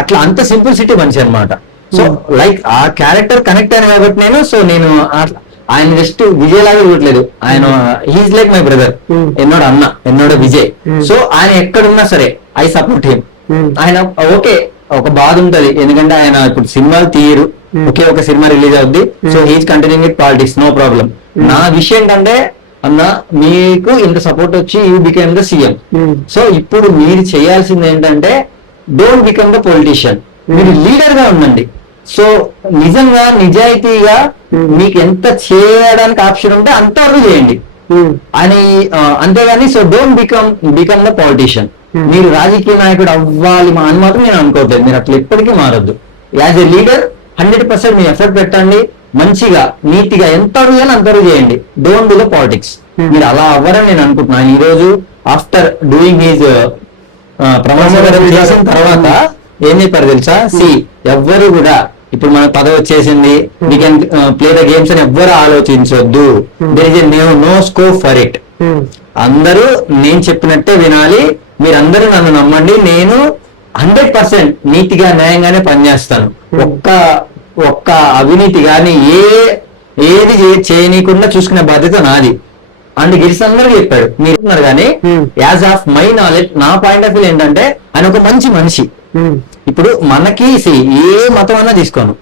అట్లా అంత సింప్లిసిటీ మనిషి అనమాట. సో లైక్ ఆ క్యారెక్టర్ కనెక్ట్ అయిన కాబట్టి నేను ఆయన జస్ట్ విజయ్ లాగా చూడట్లేదు. ఆయన హీస్ లైక్ మై బ్రదర్, ఎన్నోడు అన్న, ఎన్నోడు విజయ్. సో ఆయన ఎక్కడున్నా సరే ఐ సపోర్ట్ హిమ్. ఆయన ఓకే ఒక బాధ ఉంటది, ఎందుకంటే ఆయన ఇప్పుడు సినిమాలు తీయరు, ఒకే ఒక సినిమా రిలీజ్ అవుద్ది. So he's continuing with politics, no problem. నా విషయం ఏంటంటే అన్న మీకు ఇంత సపోర్ట్ వచ్చి you become the CM. So ఇప్పుడు మీరు చేయాల్సింది ఏంటంటే డోంట్ బికమ్ ద పొలిటీషియన్, మీరు లీడర్ గా ఉండండి. సో నిజంగా నిజాయితీగా మీకు ఎంత చేయడానికి ఆప్షన్ ఉంటే అంతవరకు చేయండి అని, అంతేగాని so don't become the politician. మీరు రాజకీయ నాయకుడు అవ్వాలి అని మాత్రం నేను అనుకోవట్లేదు. మీరు అట్లా ఎప్పటికీ మారద్దు. యాజ్ ఎ లీడర్ 100% మీ ఎఫర్ట్ పెట్టండి, మంచిగా నీట్గా ఎంత అడుగుయాలో అంతవరకు చేయండి. Don't do the politics. మీరు అలా అవ్వరని నేను అనుకుంటున్నాను. ఈ రోజు ఆఫ్టర్ డూయింగ్ హిజ్ ప్రమోషన్ చేసిన తర్వాత ఏం చెప్పారు తెలుసా? ఎవ్వరు కూడా ఇప్పుడు మనకు పదవి వచ్చేసింది, we can play the games అని ఎవ్వరు ఆలోచించొద్దు. There is no scope for it. అందరూ నేను చెప్పినట్టే వినాలి, మీరందరూ నన్ను నమ్మండి. నేను 100% నీతిగా న్యాయంగానే పనిచేస్తాను. ఒక్క అవినీతి కానీ ఏది చేయనీయకుండా చూసుకునే బాధ్యత నాది అండ్ గిరిస్ అందరూ చెప్పాడు. మీరు చెప్తున్నారు కానీ యాజ్ ఆఫ్ మై నాలెడ్జ్, నా పాయింట్ ఆఫ్ వ్యూ ఏంటంటే ఆయన ఒక మంచి మనిషి. ఇప్పుడు మనకి ఏ మతం అన్నా తీసుకోను,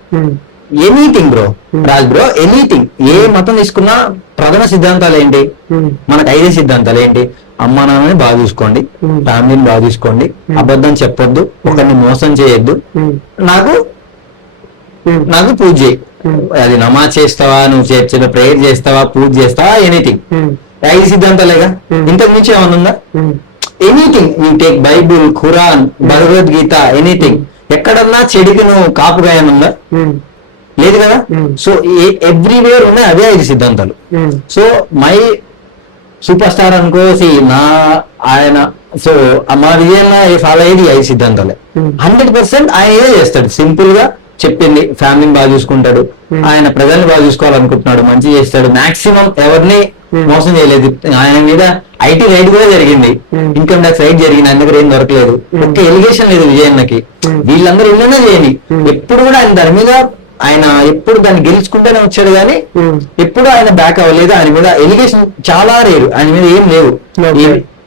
anything bro, Raj bro, anything ఏ మతం తీసుకున్నా ప్రధాన సిద్ధాంతాలు ఏంటి? మనకు 5 సిద్ధాంతాలు ఏంటి? అమ్మా నాన్నని బాగా చూసుకోండి, ఫ్యామిలీని బాగా చూసుకోండి, అబద్ధం చెప్పొద్దు, ఒకరిని మోసం చేయొద్దు, నాకు పూజ చేయి. అది నమాజ్ చేస్తావా, నువ్వు చిన్న ప్రేయర్ చేస్తావా, పూజ చేస్తావా, ఎనీథింగ్. 5 సిద్ధాంతాలేగా, ఇంతకు మించి ఏమన్నా ఉందా? Anything you take, Bible, Quran, Bhagavad Gita, anything. ఎక్కడన్నా చెడికి నువ్వు కాపుగాయనుందా? లేదు కదా. సో ఎవ్రీవేర్ ఉన్నాయి అదే 5 సిద్ధాంతాలు. సో మై సూపర్ స్టార్ అనుకోసి ఆయన సో మా విజయన్న ఫాలో అయ్యేది 5 సిద్ధాంతాలే. 100% ఆయన ఏదో చేస్తాడు, సింపుల్ గా చెప్పింది. ఫ్యామిలీని బాగా చూసుకుంటాడు, ఆయన ప్రజల్ని బాగా చూసుకోవాలనుకుంటున్నాడు, మంచి చేస్తాడు, మాక్సిమం ఎవరిని మోసం చేయలేదు. ఆయన మీద ఐటీ రైడ్ కూడా జరిగింది, ఇన్కమ్ ట్యాక్స్ రైడ్ జరిగింది, ఆయన దగ్గర ఏం దొరకలేదు, ఒక్క ఎలిగేషన్ లేదు విజయన్నకి. వీళ్ళందరూ ఎన్నైనా చేయని, ఎప్పుడు కూడా ఆయన దాని మీద ఆయన ఎప్పుడు దాన్ని గెలుచుకుంటూనే వచ్చాడు కానీ ఎప్పుడు ఆయన బ్యాక్ అవ్వలేదు. ఆయన మీద ఎలిగేషన్ చాలా రేరు, ఆయన మీద ఏం లేవు.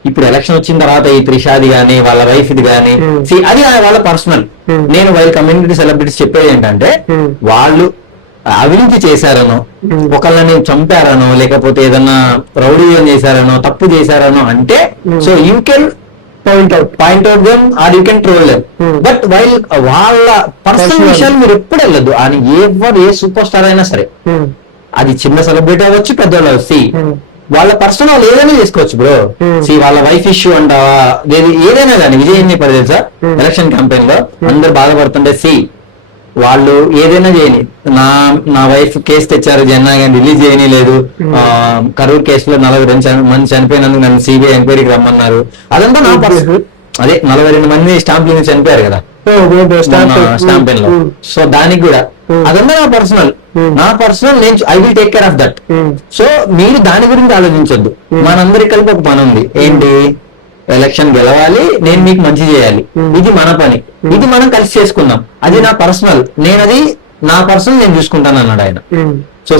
ఇప్పుడు ఎలక్షన్ వచ్చిన తర్వాత ఈ త్రిషాది గానీ వాళ్ళ వైఫ్ ఇది గానీ అది వాళ్ళ పర్సనల్. నేను వాళ్ళ కమ్యూనిటీ సెలబ్రిటీస్ చెప్పేది ఏంటంటే వాళ్ళు అవినీతి చేశారనో, ఒకళ్ళని చంపారనో, లేకపోతే ఏదన్నా రౌడీయం చేశారనో, తప్పు చేశారనో అంటే so you can point out them or you can troll them. But while వాళ్ళ పర్సనల్ విషయాలు మీరు ఎప్పుడు వెళ్ళదు. అని ఏ సూపర్ స్టార్ అయినా సరే, అది చిన్న సెలబ్రిటీ అవ్వచ్చు, పెద్దవాళ్ళు అవ్వచ్చు, వాళ్ళ పర్సనల్ ఏదైనా చేసుకోవచ్చు బ్రో. వాళ్ళ వైఫ్ ఇష్యూ అంటావా, ఏదైనా కానీ విజయ్ ఏం చెప్పారు తెలుసా? ఎలక్షన్ క్యాంపెయిన్ లో అందరు బాధపడుతుంటే వాళ్ళు ఏదైనా చేయని, నా వైఫ్ కేసు తెచ్చారు జన్నా కానీ రిలీజ్ చేయని లేదు, కరూర్ కేసులో 42 మంది చనిపోయినందుకు నన్ను సిబిఐ ఎంక్వైరీకి రమ్మన్నారు. అదంతా నా పర్సనల్. అదే 42 మంది స్టాంప్ చనిపోయారు కదా స్టాంపెయిన్ లో. సో దానికి కూడా అదంతా నా పర్సనల్ నేను I will take care of that. So మీరు దాని గురించి ఆలోచించొద్దు. మనందరికి కలిపి ఒక పని ఉంది, ఏంటి? ఎలక్షన్ గెలవాలి, నేను మీకు మంచి చేయాలి, ఇది మన పని, ఇది మనం కలిసి చేసుకుందాం. అది నా పర్సనల్, నేను చూసుకుంటాను అన్నాడు ఆయన. సో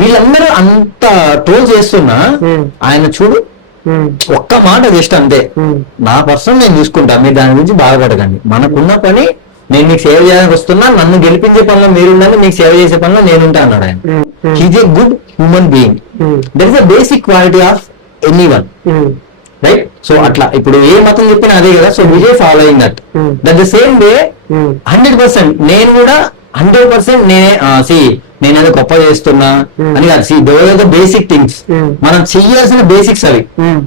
వీళ్ళందరూ అంత ట్రోల్ చేస్తున్నా ఆయన చూడు ఒక్క మాట జస్ట్ అంతే, నా పర్సనల్ నేను చూసుకుంటా, మీరు దాని గురించి బాధపడకండి, మనకున్న పని నేను మీకు సేవ చేయడానికి వస్తున్నా, నన్ను గెలిపించే పనిలో మీరు ఉండాలి, మీకు సేవ చేసే పనిలో నేనుంటా అన్నాడు ఆయన. He's a good human being. That is the basic quality of anyone, right? So అట్లా ఇప్పుడు ఏ మతం చెప్పినా అదే కదా. So Vijay following that the same way 100%. నేను కూడా 100% నేనేదో గొప్ప చేస్తున్నా అని కాదు. Those are the basic things, మనం చెయ్యాల్సిన బేసిక్స్ అవి.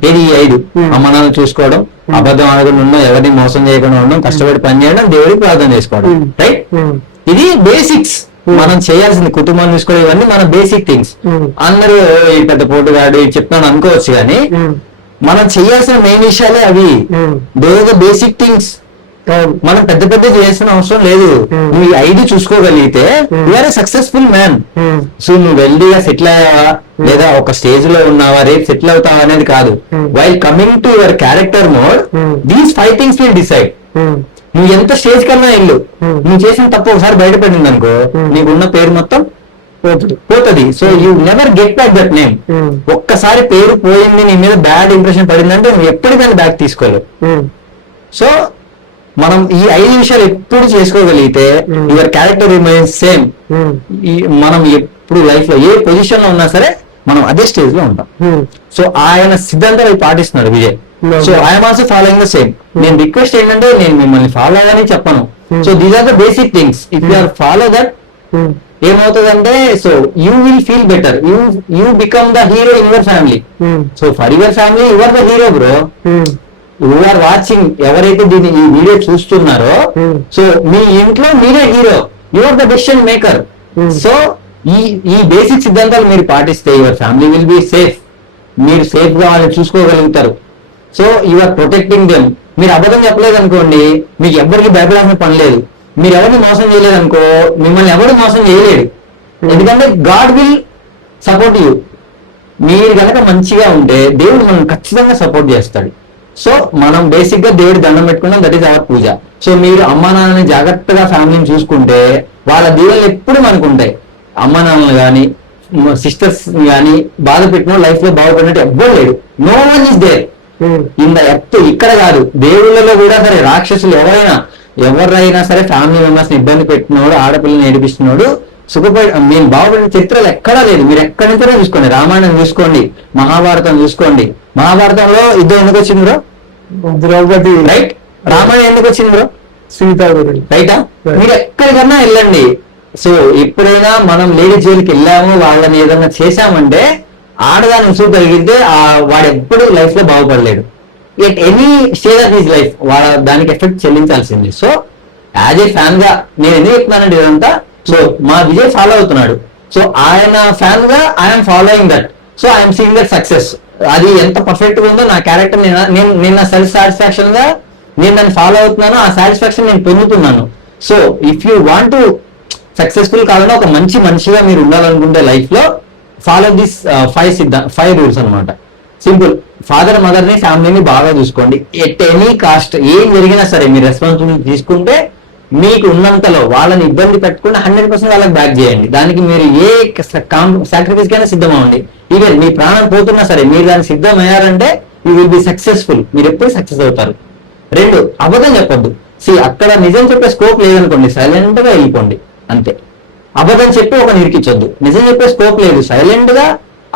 ఏది 5? అమ్మ నాన్న చూసుకోవడం, అబద్ధం ఆడకుండా ఉండడం, ఎవరిని మోసం చేయకుండా ఉండడం, కష్టపడి పని చేయడం, దేవుడికి ప్రార్థన చేసుకోవడం, రైట్? ఇది బేసిక్స్ మనం చేయాల్సింది. కుటుంబాన్ని చూసుకోవడం, ఇవన్నీ మన బేసిక్ థింగ్స్. అందరూ ఈ పెద్ద పోటుగాడు చెప్తాను అనుకోవచ్చు కానీ మనం చేయాల్సిన మెయిన్ విషయాలే అవి. Those are the basic things. మనం పెద్ద చేయాల్సిన అవసరం లేదు. నువ్వు ఈ 5 చూసుకోగలిగితే you're a successful man. So నువ్వు వెల్దీగా సెటిల్ అయ్యావా లేదా ఒక స్టేజ్ లో ఉన్నావా, రేపు సెటిల్ అవుతావా అనేది కాదు. While coming to your character mode, these 5 things will decide. నువ్వు ఎంత స్టేజ్ కన్నా వెళ్ళు, నువ్వు చేసిన తప్పు ఒకసారి బయటపడింది అనుకో, నీకున్న పేరు మొత్తం పోతుంది. So you never get back that name. ఒక్కసారి పేరు పోయింది, నీ మీద బ్యాడ్ ఇంప్రెషన్ పడిందంటే నువ్వు ఎప్పటికైనా బ్యాక్ తీసుకోలేవు. సో మనం ఈ 5 విషయాలు ఎప్పుడు చేసుకోగలిగితే యువర్ క్యారెక్టర్ రిమైన్స్ సేమ్. మనం ఎప్పుడు లైఫ్ లో ఏ పొజిషన్ లో ఉన్నా సరే మనం అదే స్టేజ్ లో ఉంటాం. సో ఆయన సిద్ధాంతాలు పాటిస్తున్నాడు Vijay. So I'm also following the same. నేను రిక్వెస్ట్ ఏంటంటే నేను మిమ్మల్ని ఫాలో అవ్వాలని చెప్పను. So these are the basic things. If you are follow that ఏమవుతుందంటే, so you will feel better. You become the hero in your family. So for your family you are the hero bro. You are watching, ఎవరైతే దీన్ని ఈ video చూస్తున్నారో, so మీ ఇంట్లో మీరే hero. You are the decision maker. So ఈ basic సిద్ధాంతాలు మీరు పాటిస్తే your family will be safe. మీరు సేఫ్ గా వాళ్ళని చూసుకోగలుగుతారు. So you are protecting them. మీరు అబద్ధం చెప్పలేదు అనుకోండి, మీకు ఎవరికి భయపడాల్సిన పని లేదు. మీరు ఎవరిని మోసం చేయలేదు అనుకో, మిమ్మల్ని ఎవరు మోసం చేయలేడు. ఎందుకంటే గాడ్ విల్ సపోర్ట్ యూ. మీరు కనుక మంచిగా ఉంటే దేవుడు మనం ఖచ్చితంగా సపోర్ట్ చేస్తాడు. సో మనం బేసిక్ గా దేవుడి దండం పెట్టుకున్నాం, that is our puja. So మీరు అమ్మా నాన్నని జాగ్రత్తగా ఫ్యామిలీని చూసుకుంటే వాళ్ళ దీవెనలు ఎప్పుడు మనకు ఉంటాయి. అమ్మా నాన్నలు కానీ సిస్టర్స్ కానీ బాధ పెట్టిన లైఫ్ లో బాగుపడినట్టు ఎవ్వరు లేడు. No one is there in the earth. ఇక్కడ కాదు, దేవుళ్ళలో కూడా సరే, రాక్షసులు ఎవరైనా సరే ఫ్యామిలీ మెంబర్స్ ని ఇబ్బంది పెట్టినోడు, ఆడపిల్లని ఏడిపిస్తున్నాడు, సుఖపడి నేను బాగుపడిన చరిత్రలు ఎక్కడా లేదు. మీరు ఎక్కడి నుంచో చూసుకోండి, రామాయణం చూసుకోండి, మహాభారతం చూసుకోండి. మహాభారతంలో యుద్ధం ఎందుకు వచ్చింది బ్రో? ద్రౌపది, రైట్. రామాయణం ఎందుకు వచ్చింది బ్రో? సీతా గురించి, రైటా? మీరు ఎక్కడికన్నా వెళ్ళండి. సో ఎప్పుడైనా మనం లేడీ జైలుకి వెళ్ళాము, వాళ్ళని ఏదన్నా చేశామంటే ఆడదాని ఉసురు కలిగితే వాడు ఎప్పుడు లైఫ్ లో బాగుపడలేడు. At any stage of his life దానికి ఎఫెక్ట్ చెల్లించాల్సింది. సో యాజ్ ఏ ఫ్యాన్ గా నేను ఎందుకు చెప్తున్నానంటే ఇదంతా, సో మా విజయ్ ఫాలో అవుతున్నాడు. సో ఆయన ఫ్యాన్ గా I'm following that. So I'm seeing that success. అది ఎంత పర్ఫెక్ట్ గా ఉందో నా క్యారెక్టర్ నేను నా సెల్ఫ్ సాటిస్ఫాక్షన్ గా నేను దాన్ని ఫాలో అవుతున్నాను. ఆ సాటిస్ఫాక్షన్ నేను పొందుతున్నాను. So if you want to successful కావాలన్నా, ఒక మంచి మనిషిగా మీరు ఉండాలనుకుంటే లైఫ్ లో ఫాలో దిస్ 5 రూల్స్ అనమాట. సింపుల్. ఫాదర్ మదర్ ని ఫ్యామిలీని బాగా చూసుకోండి. ఎట్ ఎనీ కాస్ట్ ఏం జరిగినా సరే మీరు రెస్పాన్సిబిలిటీ తీసుకుంటే మీకు ఉన్నంతలో వాళ్ళని ఇబ్బంది పెట్టకుండా 100% వాళ్ళకి బ్యాక్ చేయండి. దానికి మీరు ఏ సాక్రిఫైస్ కైనా సిద్ధం అవ్వండి. ఈవెన్ మీ ప్రాణం పోతున్నా సరే మీరు దానికి సిద్ధం అయ్యారంటే యూ విల్ బి సక్సెస్ఫుల్. మీరు ఎప్పుడు సక్సెస్ అవుతారు. 2, అబద్ధం చెప్పొద్దు. అక్కడ నిజం చెప్పే స్కోప్ లేదనుకోండి, సైలెంట్ గా వెళ్ళిపోండి అంతే. అబద్ధం చెప్పి ఒక నిరికించొద్దు. నిజం చెప్పే స్కోప్ లేదు, సైలెంట్ గా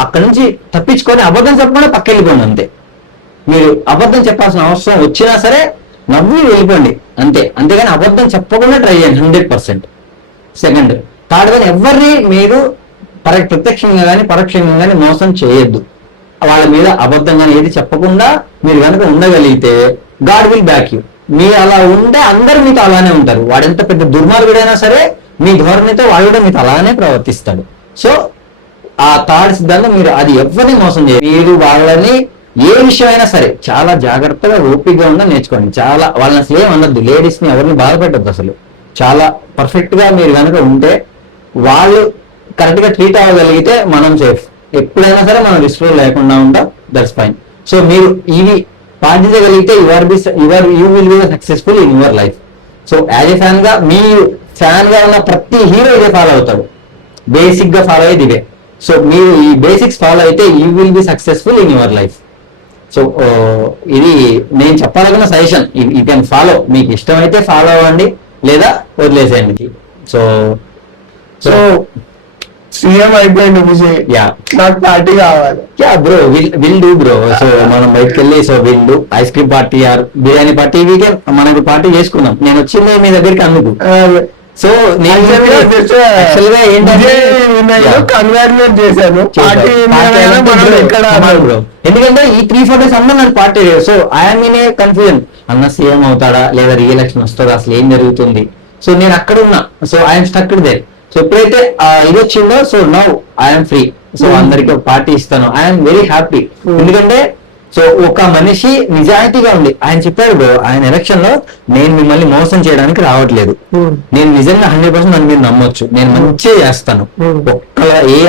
అక్కడ నుంచి తప్పించుకొని అబద్ధం చెప్పకుండా పక్క వెళ్ళిపోండి అంతే. మీరు అబద్ధం చెప్పాల్సిన అవసరం వచ్చినా సరే నవ్వి వెళ్ళిపోండి అంతే. అంతేగాని అబద్ధం చెప్పకుండా ట్రై చేయండి 100%. సెకండ్, థర్డ్ వన్, ఎవరిని మీరు ప్రత్యక్షంగా కానీ పరోక్షంగా కానీ మోసం చేయొద్దు. వాళ్ళ మీద అబద్ధం కానీ ఏది చెప్పకుండా మీరు కనుక ఉండగలిగితే గాడ్ విల్ బ్యాక్ యూ. మీరు అలా ఉంటే అందరు మీతో అలానే ఉంటారు. వాడెంత పెద్ద దుర్మార్గుడైనా సరే మీ ధోరణితో వాడు కూడా మీతో అలానే ప్రవర్తిస్తాడు. సో ఆ థర్డ్ సిద్ధాంతం, మీరు అది ఎవరిని మోసం చేయరు. మీరు వాళ్ళని ఏ విషయమైనా సరే చాలా జాగ్రత్తగా ఓపికగా ఉందా నేర్చుకోండి. చాలా వాళ్ళని అసలు ఏం అనద్దు. లేడీస్ ని ఎవరిని బాధపెట్టద్దు. అసలు చాలా పర్ఫెక్ట్ గా మీరు కనుక ఉంటే, వాళ్ళు కరెక్ట్ గా ట్రీట్ అవ్వగలిగితే మనం సేఫ్. ఎప్పుడైనా సరే మనం రిస్క్ లేకుండా ఉంటాం, దట్స్ ఫైన్. సో మీరు ఇవి పాటించగలిగితే you will be successful in your life. So as a fan గా, మీ ఫ్యాన్ గా ఉన్న ప్రతి హీరో ఇదే ఫాలో అవుతాడు. బేసిక్ గా ఫాలో అయ్యేది ఇవే. సో మీరు ఈ బేసిక్స్ ఫాలో అయితే you will be successful in your life. So ఇది నేను చెప్పాలనుకున్న సజెషన్. You can follow. మీకు ఇష్టమైతే ఫాలో అవ్వండి, లేదా వదిలేసేయండి. సో సో సీఎం అయిపోయింది విజయ్, నాకు పార్టీ కావాలి. Bro will do bro. So మనం బయటకు వెళ్ళి so will do ice cream party or biryani party, weekend మనకు పార్టీ చేసుకుందాం. నేను వచ్చింది మీ దగ్గరికి అందుకు. సో నేను కన్వర్మెంట్ చేశాను. ఎందుకంటే ఈ 3-4 days అందరూ నాకు party. So I'm in a confusion. అన్న సీఎం అవుతాడా లేదా రీఎలక్షన్ వస్తుందా, అసలు ఏం జరుగుతుంది. సో నేను అక్కడ ఉన్నా. So I'm stucked there. So ఎప్పుడైతే ఇది వచ్చిందో, so now I'm free. So అందరికి ఒక పార్టీ ఇస్తాను. I'm very happy. ఎందుకంటే సో ఒక మనిషి నిజాయితీగా ఉంది. ఆయన చెప్పాడు బ్రో, ఆయన ఎలక్షన్ లో నేను మిమ్మల్ని మోసం చేయడానికి రావట్లేదు, నేను నిజంగా 100% నన్ను మీరు నమ్మొచ్చు, నేను మంచిగా చేస్తాను, ఒక్క ఏ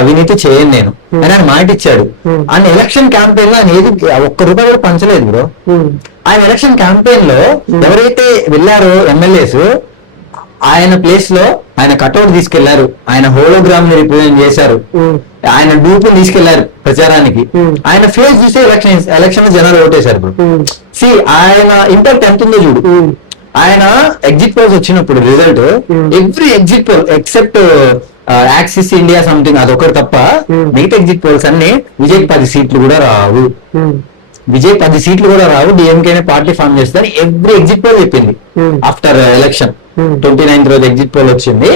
అవినీతి చేయను నేను అని ఆయన మాట ఇచ్చాడు. ఆయన ఎలక్షన్ క్యాంపెయిన్ లో ఆయన ఏది ఒక్క రూపాయి కూడా పంచలేదు బ్రో. ఆయన ఎలక్షన్ క్యాంపెయిన్ లో ఎవరైతే వెళ్ళారో ఎమ్మెల్యేస్, ఆయన ప్లేస్ లో ఆయన కట్అవుట్ తీసుకెళ్లారు, ఆయన హోలోగ్రామ్ ని రిప్రజెంట్ చేశారు, ఆయన డూపు తీసుకెళ్లారు ప్రచారానికి. ఆయన ఫేస్ చూస్తే ఎలక్షన్ లో జనాలు ఓటేశారు బ్రో. సి ఆయన ఇంపాక్ట్ ఎంత ఉందో చూడు. ఆయన ఎగ్జిట్ పోల్స్ వచ్చినప్పుడు result, every exit poll except axis India something అదొకటి తప్ప మిగతా ఎగ్జిట్ పోల్స్ అన్ని విజయ్ 10 సీట్లు కూడా రావు, విజయ్ 10 సీట్లు కూడా రావు, డిఎంకేనే పార్టీ ఫామ్ చేస్తుందని ఎవ్రీ ఎగ్జిట్ పోల్ చెప్పింది. ఆఫ్టర్ ఎలక్షన్ 29th రోజు ఎగ్జిట్ పోల్ వచ్చింది,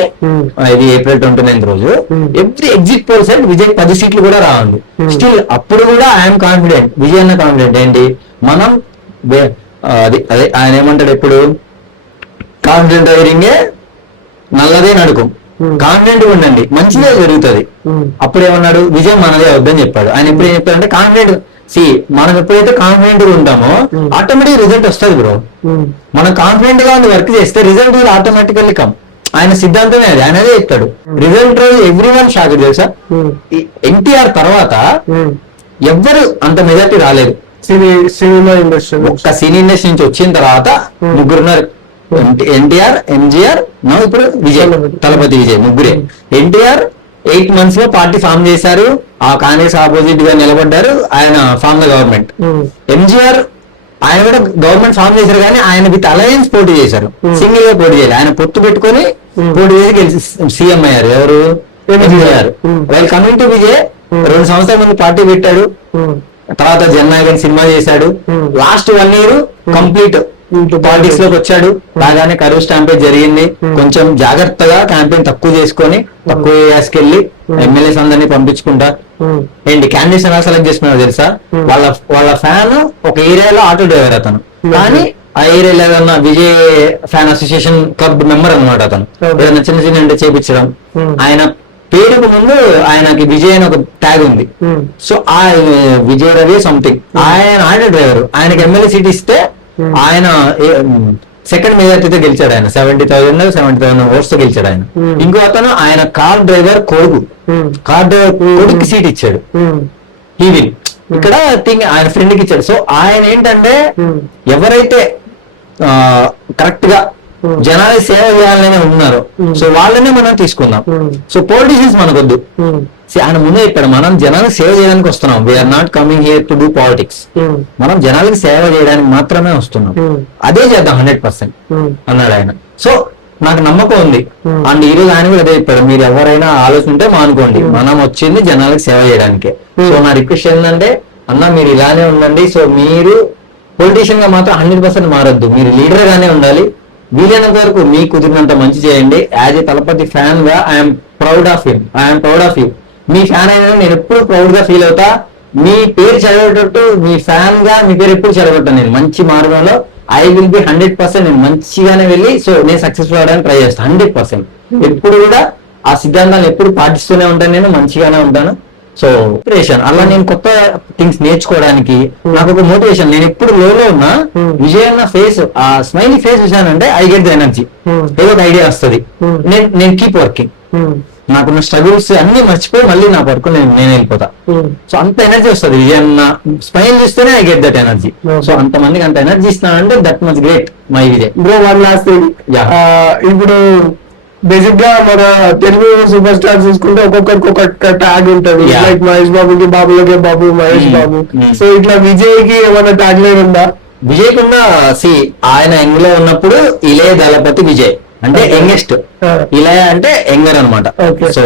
ఇది April 29th రోజు. Every exit poll side Vijay 10 సీట్లు కూడా రావండి. స్టిల్ అప్పుడు కూడా ఐఎమ్ కాన్ఫిడెంట్, విజయ్ అన్న కాన్ఫిడెంట్ ఏంటి, మనం అదే ఆయన ఏమంటాడు ఎప్పుడు, కాన్ఫిడెంట్ వైరింగే నల్లదే నడుకు, కాన్ఫిడెంట్ ఉండండి మంచిదే జరుగుతుంది. అప్పుడు ఏమన్నాడు, విజయం మనదే అవుద్దని చెప్పాడు. ఆయన ఎప్పుడు ఏం చెప్పాడంటే కాన్ఫిడెంట్, మనం ఎప్పుడైతే కాన్ఫిడెంట్ గా ఉంటామో ఆటోమేటిక్ రిజల్ట్ వస్తుంది బ్రో. మనం కాన్ఫిడెంట్ గా ఉంది వర్క్ చేస్తే రిజల్ట్ ఆటోమేటికల్లీ కమ్. ఆయన సిద్ధాంతమే అది, ఆయనదే చెప్తాడు. రిజల్ట్ రోజు ఎవ్రీ వన్ షాక్ తెలుసా, ఎన్టీఆర్ తర్వాత ఎవ్వరు అంత మెజార్టీ రాలేదు సినిమా ఇండస్ట్రీ. ఒక్క సినీ ఇండస్ట్రీ నుంచి వచ్చిన తర్వాత ముగ్గురున్నారు, ఎన్టీఆర్, ఎంజీఆర్, ఇప్పుడు విజయ్, తలపతి విజయ్, ముగ్గురే. ఎన్టీఆర్ 8 months లో పార్టీ ఫామ్ చేశారు, ఆ కాంగ్రెస్ ఆపోజిట్ గా నిలబడ్డారు, ఆయన ఫామ్ ద గవర్నమెంట్. ఎంజీఆర్ ఆయన కూడా గవర్నమెంట్ ఫామ్ చేశారు, కానీ ఆయన విత్ అలయన్స్ పోటీ చేశారు, సింగిల్ గా పోటీ చేయాలి. ఆయన పొత్తు పెట్టుకొని పోటీ చేసి గెలిచి సీఎం అయ్యారు. ఎవరు, ఎంజీఆర్. వాళ్ళు కమింగ్ టు విజయ్ 2 సంవత్సరాల ముందు పార్టీ పెట్టాడు, తర్వాత జననాయకన్ సినిమా చేశాడు, లాస్ట్ 1 year కంప్లీట్ పాలిటిక్స్ లోకి వచ్చాడు. బాగానే కరువు స్టాంపేజ్ జరిగింది, కొంచెం జాగ్రత్తగా క్యాంపెయిన్ తక్కువ చేసుకొని తక్కువ ఏరియాస్కి ఎమ్మెల్యేస్ అందరినీ పంపించుకుంటా ఏంటి క్యాండిడేట్స్ ఎలా సెలెక్ట్ చేసుకున్నారో తెలుసా, వాళ్ళ ఫ్యాన్ ఒక ఏరియాలో ఆటో డ్రైవర్ అతను, కానీ ఆ ఏరియాలో ఏదన్నా Vijay fan association club member అన్నమాట అతను. ఏదైనా చిన్న చిన్న అంటే చేపించడం, ఆయన పేరుకు ముందు ఆయనకి విజయ్ అని ఒక ట్యాగ్ ఉంది. సో ఆ విజయ్ రవి సంథింగ్, ఆయన ఆటో డ్రైవర్, ఆయనకి ఎమ్మెల్యే సీట్ ఇస్తే ఆయన సెకండ్ మెజార్టీతో గెలిచాడు. ఆయన 70,000 ఓట్స్ తో గెలిచాడు ఆయన. ఇంకో అతను ఆయన కార్ డ్రైవర్ కొడుకు, కార్ డ్రైవర్ కొడుకు సీట్ ఇచ్చాడు, ఈ విన్. ఇక్కడ థింగ్ ఆయన ఫ్రెండ్ కి ఇచ్చాడు. సో ఆయన ఏంటంటే ఎవరైతే కరెక్ట్ గా జనాలు సేవ చేయాలనే ఉన్నారు, సో వాళ్ళనే మనం తీసుకుందాం. సో పొలిటీషియన్స్ మనకొద్దు. ఆయన ముందే చెప్పాడు, మనం జనాలకు సేవ చేయడానికి వస్తున్నాం, we're not coming here to do politics. మనం జనాలకు సేవ చేయడానికి మాత్రమే వస్తున్నాం, అదే చేద్దాం 100% అన్నాడు ఆయన. సో నాకు నమ్మకం ఉంది. అండ్ ఈ రోజు ఆయన కూడా అదే చెప్పాడు, మీరు ఎవరైనా ఆలోచన ఉంటే మానుకోండి, మనం వచ్చింది జనాలకు సేవ చేయడానికే. సో నా రిక్వెస్ట్ ఏంటంటే, అన్న మీరు ఇలానే ఉండండి. సో మీరు పొలిటీషియన్ గా మాత్రం 100% మారొద్దు, మీరు లీడర్ గానే ఉండాలి. వీలైనంత వరకు మీకు కుదిరినంత మంచి చేయండి. యాజ్ ఏ తలపతి ఫ్యాన్ గా I'm proud of you. Me fan అయినా నేను ఎప్పుడు ప్రౌడ్ గా ఫీల్ అవుతా. మీ పేరు చదివేటట్టు, మీ ఫ్యాన్ గా మీ పేరు ఎప్పుడు చదవటం, నేను మంచి మార్గంలో ఐ విల్ బి 100% నేను మంచిగానే వెళ్ళి సో నేను సక్సెస్ఫుల్ అవడానికి ట్రై చేస్తాను 100%. ఎప్పుడు కూడా ఆ సిద్ధాంతాన్ని ఎప్పుడు పాటిస్తూనే ఉంటాను, నేను మంచిగానే ఉంటాను. సో ఇన్స్పిరేషన్, అలా నేను కొత్త థింగ్స్ నేర్చుకోవడానికి నాకు ఒక మోటివేషన్. నేను ఎప్పుడు లోలో ఉన్నా విజయ్ అన్న ఫేస్, ఆ స్మైలీ ఫేస్ చూసానంటే ఐ గెట్ ద ఎనర్జీ, ఏదో ఒక ఐడియా వస్తుంది. నేను కీప్ వర్కింగ్, నాకున్న స్ట్రగుల్స్ అన్ని మర్చిపోయి మళ్ళీ నా వర్క్ నేను వెళ్ళిపోతా. సో అంత ఎనర్జీ వస్తుంది విజయ్ అన్న స్మైల్ చూస్తేనే I get that energy. So అంత మందికి అంత ఎనర్జీ ఇస్తానంటే that much great my Vijay. Bro one last thing, ఇప్పుడు బేసిక్ గా మన తెలుగు సూపర్ స్టార్ చూసుకుంటే ఒక్కొక్కరికి ఒక్కొక్క ట్యాగ్ ఉంటది. లైక్ మహేష్ బాబుకి బాబులకే బాబు, మహేష్ బాబు. సో ఇట్లా విజయ్ కి ఏమైనా ట్యాగ్ లైన్ ఉందా? విజయ్ కున్న ఆయన యంగ్ లో ఉన్నప్పుడు ఇలయ దళపతి విజయ్ అంటే యంగెస్ట్, ఇలయ అంటే యంగర్ అనమాట. సో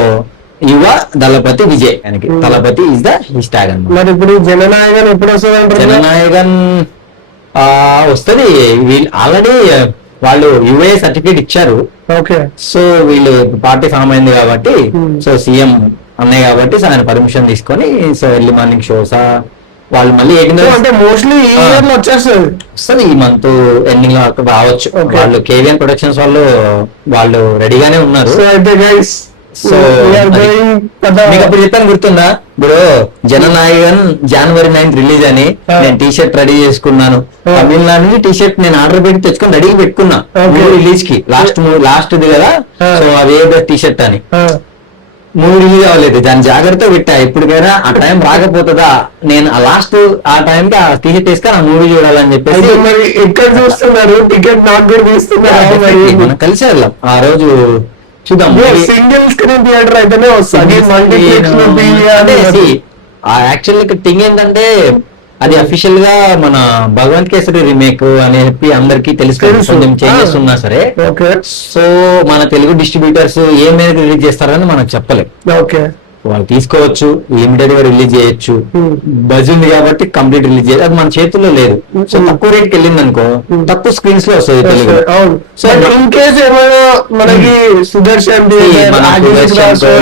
యువ దళపతి విజయ్, ఆయనకి దళపతి ఇస్ ద హిస్ ట్యాగ్ అనమాట. మరి ఇప్పుడు జననాయకన్ ఎప్పుడు వస్తుంది? జననాయకన్ వస్తుంది, వీళ్ళు ఆల్రెడీ వాళ్ళు యుఏ సర్టిఫికేట్ ఇచ్చారు. ఓకే. సో వీళ్ళు పార్టీ ఫామ్ అయింది కాబట్టి, సో సీఎం అన్నాయి కాబట్టి సో ఆయన పర్మిషన్ తీసుకొని సో ఎర్లీ మార్నింగ్ షోస్ వాళ్ళు మళ్ళీ అంటే మోస్ట్లీ ఈ ఇయర్ లో వస్తుంది, ఈ మంత్ ఎండింగ్ లో రావచ్చు. వాళ్ళు కేవీఎన్ ప్రొడక్షన్స్ వాళ్ళు రెడీగానే ఉన్నారు. సో అయితే గైస్ సో మీకు అప్పుడు చెప్పాను గుర్తుందా, ఇప్పుడు జననాయకన్ జనవరి 9th రిలీజ్ అని నేను టీ షర్ట్ రెడీ చేసుకున్నాను. తమిళనాడు నుంచి టీ షర్ట్ నేను ఆర్డర్ పెట్టి తెచ్చుకొని రెడీ పెట్టుకున్నా రిలీజ్ కి. లాస్ట్ ఇది కదా, సో అదే టీ షర్ట్ అని. మూవీ రిలీజ్ అవ్వలేదు, దాని జాగ్రత్త పెట్టా. ఎప్పటికైనా ఆ టైం రాకపోతుందా, నేను ఆ లాస్ట్ ఆ టైం కి ఆ టీ షర్ట్ వేసుకొని ఆ మూవీ చూడాలని చెప్పేసి. మరి ఎక్కడ చూస్తున్నారు? టికెట్ నాకు కూడా తీస్తున్నారు. మనం కలిసి వెళ్ళాం ఆ రోజు, చూద్దాం. సింగిల్ స్క్రీన్ థియేటర్ అయితేనే వస్తుంది. యాక్చువల్లీ థింగ్ ఏంటంటే అది అఫీషియల్ గా మన భగవంత్ కేసరి రీమేక్ అని చెప్పి అందరికి తెలుసు. కొంచెం చేంజెస్ ఉన్నా సరే, సో మన తెలుగు డిస్ట్రిబ్యూటర్స్ ఏ మీద రిలీజ్ చేస్తారని మనకు చెప్పలేదు. ఓకే, వాళ్ళు తీసుకోవచ్చు, లిమిటెడ్ గా రిలీజ్ చేయొచ్చు. బజ్ ఉంది కాబట్టి కంప్లీట్ రిలీజ్ చేయదు, అది మన చేతుల్లో లేదు. సో తక్కువ రేట్కి వెళ్ళింది అనుకో, తక్కువ స్క్రీన్స్ లో వస్తుంది తెలుగు. సో ఇన్ కేస్ ఏమైనా మనకి సుదర్శన్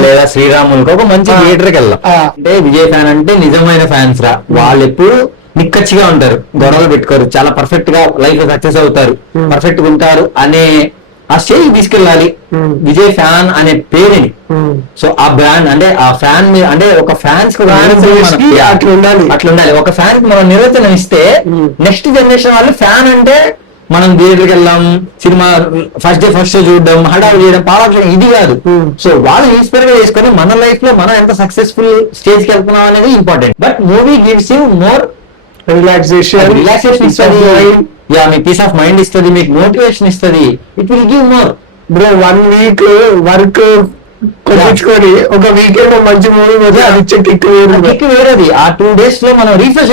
లేదా శ్రీరాములకి ఒక మంచి థియేటర్ కి వెళ్దాం. అంటే విజయ్ ఫ్యాన్ అంటే నిజమైన ఫ్యాన్స్ రా, వాళ్ళు ఎప్పుడు నిక్కచ్చిగా ఉంటారు, గొడవలు పెట్టుకోరు, చాలా పర్ఫెక్ట్ గా లైఫ్ లో సక్సెస్ అవుతారు, పర్ఫెక్ట్ గా ఉంటారు అనే ఆ స్టేజ్ తీసుకెళ్ళాలి విజయ్ ఫ్యాన్ అనే పేరుని. సో ఆ బ్రాండ్ అంటే ఆ ఫ్యాన్ అంటే ఒక ఫ్యాన్స్ అట్లా ఉండాలి. ఒక ఫ్యాన్ కి మనం నిర్వచనం ఇస్తే నెక్స్ట్ జనరేషన్ వాళ్ళు ఫ్యాన్ అంటే మనం థియేటర్కి వెళ్ళాం, cinema first day first show చూడడం, హడావుడి చేయడం, పాడడం, ఇది కాదు. సో వాళ్ళు ఇన్స్పైర్ గా చేసుకొని మన లైఫ్ లో మనం ఎంత సక్సెస్ఫుల్ స్టేజ్ కి వెళ్తున్నాం అనేది important. But movie gives you more relaxation ఇస్తుంది, మీ పీస్ ఆఫ్ మైండ్ ఇస్తుంది, మీకు మోటివేషన్ ఇస్తుంది. It will give more. Bro 1 week work కొట్టించుకొని ఒక వీకెండ్ మంచి మూవీ కిక్ వేరేది. ఆ 2 days లో మనం రీఫ్రెష్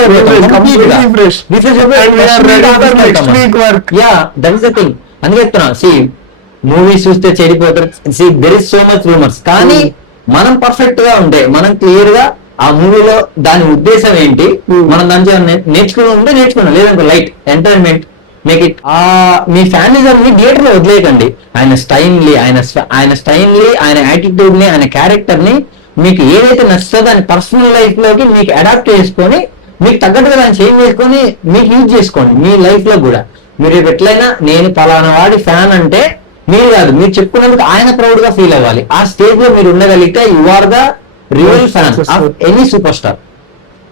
అందుకే చెప్తున్నా. సి మూవీస్ చూస్తే చెడిపోతారు. See there is so much rumours, కానీ మనం పర్ఫెక్ట్ గా ఉంటే, మనం క్లియర్ గా ఆ మూవీలో దాని ఉద్దేశం ఏంటి, మనం దాని నేర్చుకుని ఉంటే నేర్చుకున్నాం, లేదంటే light entertainment make it. Me fanism ని థియేటర్ లో వదిలేయకండి. ఆయన స్టైల్ని ఆయన యాటిట్యూడ్ ని, ఆయన క్యారెక్టర్ ని మీకు ఏదైతే నచ్చుతుందో దాని పర్సనల్ లైఫ్ లోకి మీకు అడాప్ట్ చేసుకొని, మీకు తగ్గట్టుగా దాన్ని చేంజ్ చేసుకొని మీకు యూజ్ చేసుకోండి మీ లైఫ్ లో కూడా. మీరు ఎట్లయినా నేను పలానా వాడి ఫ్యాన్ అంటే మీరు కాదు, మీరు చెప్పుకున్నందుకు ఆయన ప్రౌడ్ గా ఫీల్ అవ్వాలి. ఆ స్టేజ్ లో మీరు ఉండగలిగితే you are the real fan of any super star.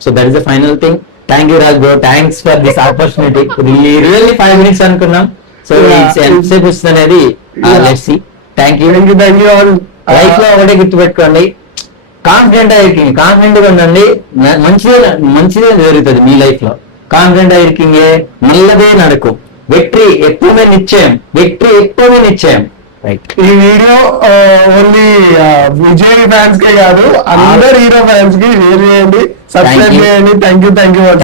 So that is the final thing. Thank you Raj bro, thanks for this opportunity. Really 5 minutes అనుకున్నాం, సో ఎంతసేపు వస్తుంది అనేది let's see. Thank you all. Life లో ఒకటే గుర్తు పెట్టుకోండి, confident గా ఉండండి. మంచిదే జరుగుతుంది మీ లైఫ్ లో. కాన్ఫిడెంట్ இருக்கீங்க, நல்லதே நடக்கும். వెట్రీ ఎక్కువమే నిశ్చయం. ఈ వీడియో ఓన్లీ విజయ్ ఫ్యాన్స్ కే కాదు, అందరు హీరో ఫ్యాన్స్ కి షేర్ చేయండి, సబ్స్క్రైబ్ చేయండి. Thank you.